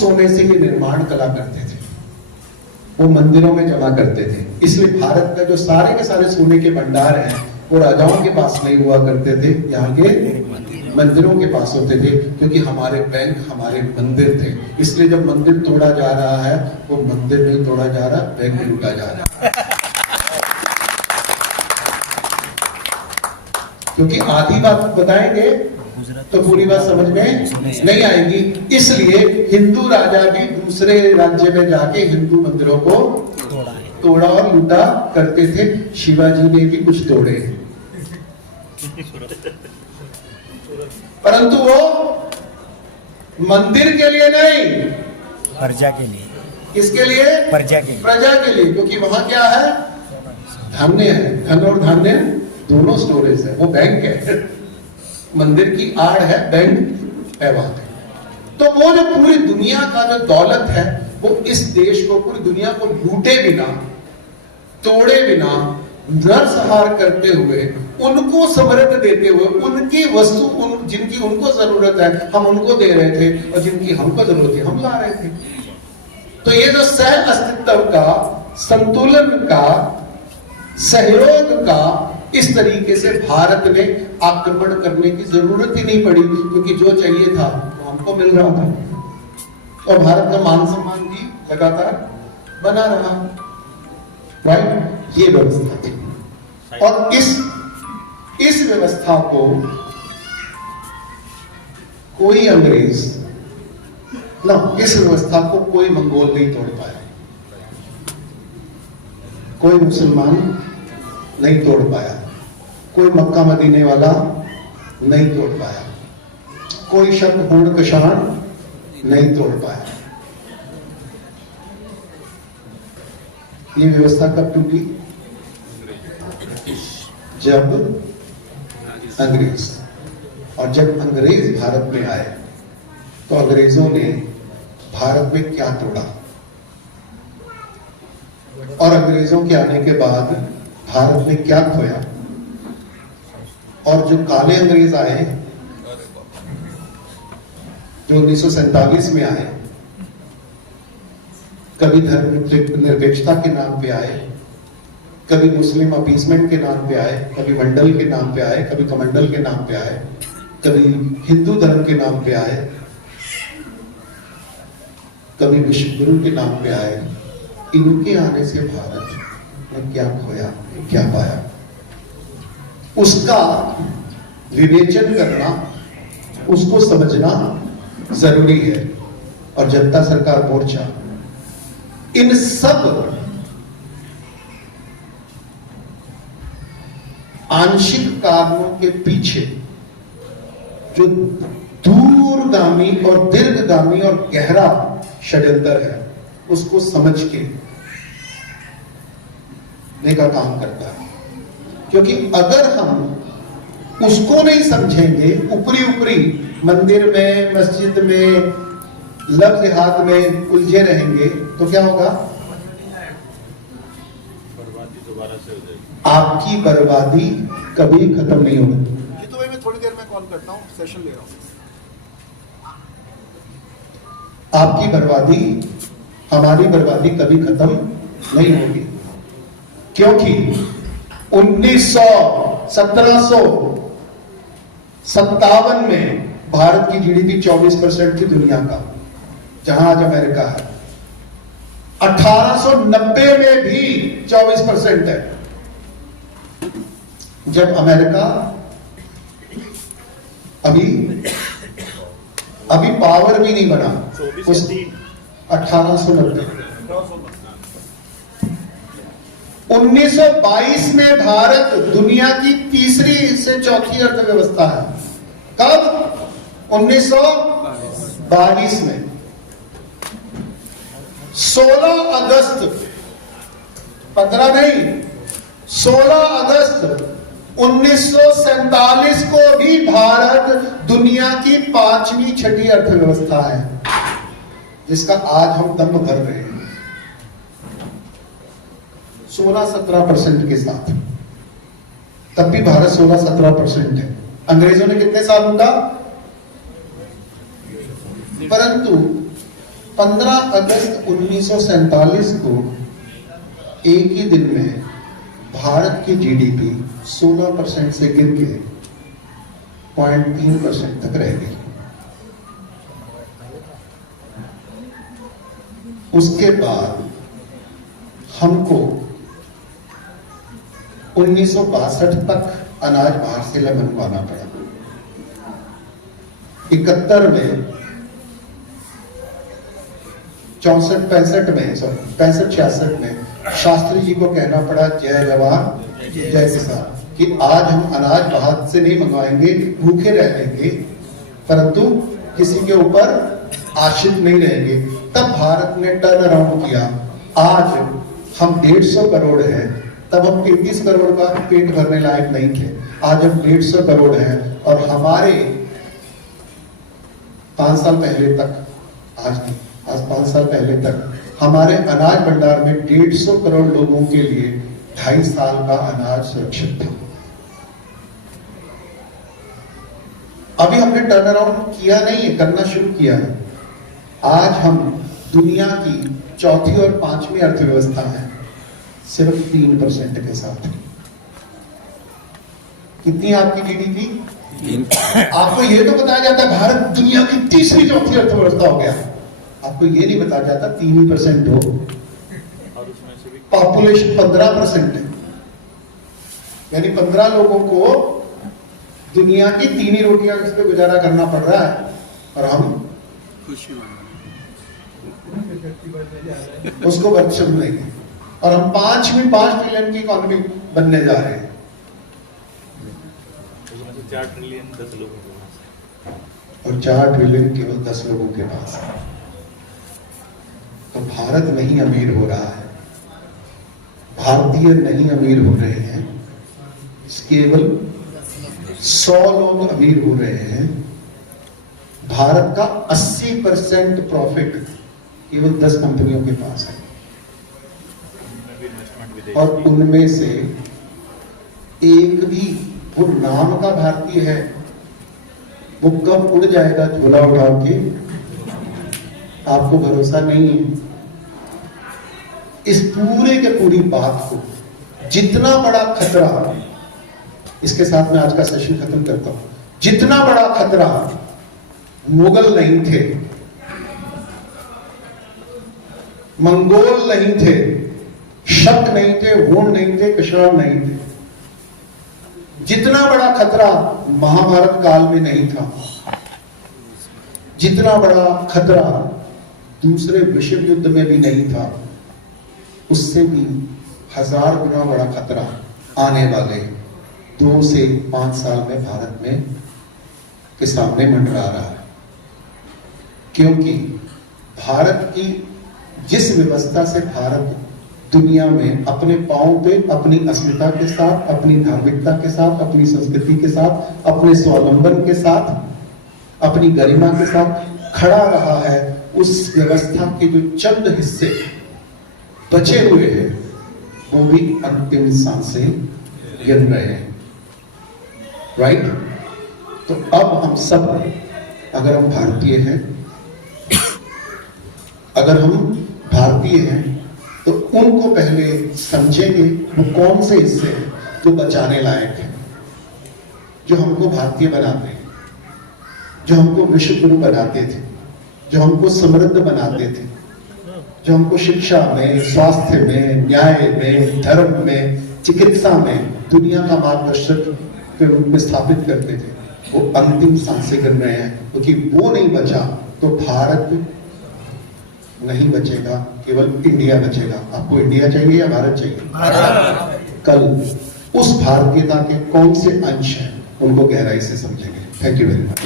सोने से ही निर्माण कला करते थे, वो मंदिरों में जमा करते थे। इसलिए भारत का जो सारे के सारे सोने के भंडार हैं वो राजाओं के पास नहीं हुआ करते थे, यहाँ के मंदिरों के पास होते थे, क्योंकि हमारे बैंक हमारे मंदिर थे। इसलिए जब मंदिर तोड़ा जा रहा है वो मंदिर नहीं तोड़ा जा रहा, बैंक लूटा जा रहा है। क्योंकि आधी बात बताएंगे तो पूरी बात समझ में नहीं आएगी। इसलिए हिंदू राजा भी दूसरे राज्य में जाके हिंदू मंदिरों को तोड़ा और लूटा करते थे। शिवाजी ने भी कुछ तोड़े, परंतु वो मंदिर के लिए नहीं, प्रजा के लिए। किसके लिए? प्रजा के लिए। प्रजा के लिए। क्योंकि वहां क्या है? धान्य है, धन और धान्य दोनों स्टोरेज है, वो बैंक है। मंदिर की आड़ है, बैंक है वहां। तो वो जो पूरी दुनिया का जो दौलत है वो इस देश को, पूरी दुनिया को लूटे बिना, तोड़े बिना, नरसंहार करते हुए, उनको समृद्ध देते हुए, उनकी वस्तु जिनकी उनको जरूरत है हम उनको दे रहे थे, और जिनकी हमको जरूरत है हम ला रहे थे। तो ये जो सह अस्तित्व का, संतुलन का, सहयोग का, इस तरीके से भारत ने आक्रमण करने की जरूरत ही नहीं पड़ी, क्योंकि जो चाहिए था वो हमको मिल रहा था, और भारत का मान सम्मान भी लगातार बना रहा। राइट, ये व्यवस्था थी। और इस व्यवस्था को कोई अंग्रेज ना, इस व्यवस्था को कोई मंगोल नहीं तोड़ पाया, कोई मुसलमान नहीं तोड़ पाया, कोई मक्का मदीने वाला नहीं तोड़ पाया, कोई शक होड़ कशान नहीं तोड़ पाया। ये व्यवस्था कब टूटी? जब अंग्रेज, और जब अंग्रेज भारत में आए तो अंग्रेजों ने भारत में क्या तोड़ा, और अंग्रेजों के आने के बाद भारत ने क्या खोया। और जो काले अंग्रेज आए, जो 1947 में आए, कभी धर्म निरपेक्षता के नाम पे आए, कभी मुस्लिम अपीसमेंट के नाम पे आए, कभी मंडल के नाम पे आए, कभी कमंडल के नाम पे आए, कभी हिंदू धर्म के नाम पे आए, कभी विश्व गुरु के नाम पे आए। इनके आने से भारत ने क्या खोया, क्या पाया, उसका विवेचन करना, उसको समझना जरूरी है। और जनता सरकार मोर्चा इन सब आंशिक कारणों के पीछे जो दूरगामी और दीर्घगामी और गहरा षड्यंत्र है उसको समझ के का काम करता है। क्योंकि अगर हम उसको नहीं समझेंगे, ऊपरी ऊपरी मंदिर में, मस्जिद में, लफ्ज हाथ में उलझे रहेंगे, तो क्या होगा? बर्बादी दोबारा से हो जाएगी। आपकी बर्बादी कभी खत्म नहीं होगी। ये तो भाई मैं थोड़ी देर में कॉल करता हूँ, सेशन ले रहा हूँ। आपकी बर्बादी, हमारी बर्बादी कभी खत्म नहीं होगी, क्योंकि 1757 में भारत की जीडीपी 24% थी दुनिया का, जहां आज अमेरिका है। 1890 में भी 24% है, जब अमेरिका अभी पावर भी नहीं बना। उस 1890 1922 में भारत दुनिया की तीसरी से चौथी अर्थव्यवस्था है। कब? 1922 में। 16 अगस्त 15 नहीं, 16 अगस्त 1947 को भी भारत दुनिया की 5वीं छठी अर्थव्यवस्था है, जिसका आज हम दम भर रहे हैं 16-17% के साथ। तब भी भारत 16-17% है। अंग्रेजों ने कितने साल लूटा? परंतु 15 अगस्त 1947 को एक ही दिन में भारत की जीडीपी 16% से गिर के 0.3% तक रह गई। उसके बाद हमको 1962 तक अनाज बाहर से मंगवाना पड़ा। 71 में 64-65 में 65-66 में शास्त्री जी को कहना पड़ा जय जवान जय किसान, कि आज हम अनाज बाहर से नहीं मंगवाएंगे, भूखे रह लेंगे परंतु किसी के ऊपर आश्रित नहीं रहेंगे। तब भारत ने टर्न अराउंड किया। आज हम 150 करोड़ हैं, तब हम 33 करोड़ का पेट भरने लायक नहीं थे, आज हम 150 करोड़ हैं। और हमारे 5 साल पहले तक, आज 5 साल पहले तक हमारे अनाज भंडार में 150 करोड़ लोगों के लिए 2.5 साल का अनाज सुरक्षित था। अभी हमने टर्न अराउंड किया नहीं है, करना शुरू किया है। आज हम दुनिया की चौथी और 5वीं अर्थव्यवस्था है, सिर्फ 3% के साथ। कितनी आपकी जीडीपी? आपको ये तो बताया जाता है भारत दुनिया की तीसरी चौथी अर्थव्यवस्था हो गया, आपको ये नहीं बताया जाता 3% हो। और उसमें से भी पॉपुलेशन 15% है, यानी 15 लोगों को दुनिया की 3 ही रोटियां पे गुजारा करना पड़ रहा है, और हम उसको बच्चे लेंगे। और हम 5 ट्रिलियन की इकोनॉमी बनने जा रहे हैं। उसमें से 4 ट्रिलियन 10 लोगों के पास है। और 4 ट्रिलियन केवल 10 लोगों के पास है। तो भारत नहीं अमीर हो रहा है, भारतीय नहीं अमीर हो रहे हैं, केवल 100 लोग अमीर हो रहे हैं। भारत का 80% प्रॉफिट केवल 10 कंपनियों के पास है, उनमें भी इन्वेस्टमेंट विदेश और की। उनमें से एक भी वो नाम का भारतीय है, वो कब उड़ जाएगा झोला उठा के, आपको भरोसा नहीं है। इस पूरे के पूरी बात को जितना बड़ा खतरा, इसके साथ मैं आज का सेशन खत्म करता हूं, जितना बड़ा खतरा मुगल नहीं थे, मंगोल नहीं थे, शक नहीं थे, हुन नहीं थे, कुषाण नहीं थे, जितना बड़ा खतरा महाभारत काल में नहीं था, जितना बड़ा खतरा दूसरे विश्व युद्ध में भी नहीं था, उससे भी 1000 गुना बड़ा खतरा आने वाले 2 से 5 साल में भारत में के सामने मंडरा रहा है। क्योंकि भारत की जिस व्यवस्था से भारत दुनिया में अपने पांव पे अपनी अस्मिता के साथ, अपनी धार्मिकता के साथ, अपनी संस्कृति के साथ, अपने स्वावलंबन के साथ, अपनी गरिमा के साथ खड़ा रहा है, उस व्यवस्था के जो चंद हिस्से बचे हुए हैं वो भी अंतिम सांसें गिन रहे हैं। राइट? तो अब हम सब, अगर हम भारतीय हैं, अगर हम भारतीय हैं तो उनको पहले समझेंगे वो कौन से हिस्से हैं जो बचाने लायक हैं, जो हमको भारतीय बनाते हैं, जो हमको विश्व गुरु बनाते थे, जो हमको समृद्ध बनाते थे, जो हमको शिक्षा में, स्वास्थ्य में, न्याय में, धर्म में, चिकित्सा में दुनिया का मार्गदर्शक के रूप में स्थापित करते थे, वो अंतिम सांसें गिन रहे हैं। क्योंकि वो नहीं बचा तो भारत नहीं बचेगा, केवल इंडिया बचेगा। आपको इंडिया चाहिए या भारत चाहिए? भारत। कल उस भारतीयता के कौन से अंश हैं उनको गहराई से समझेंगे। Thank you very much.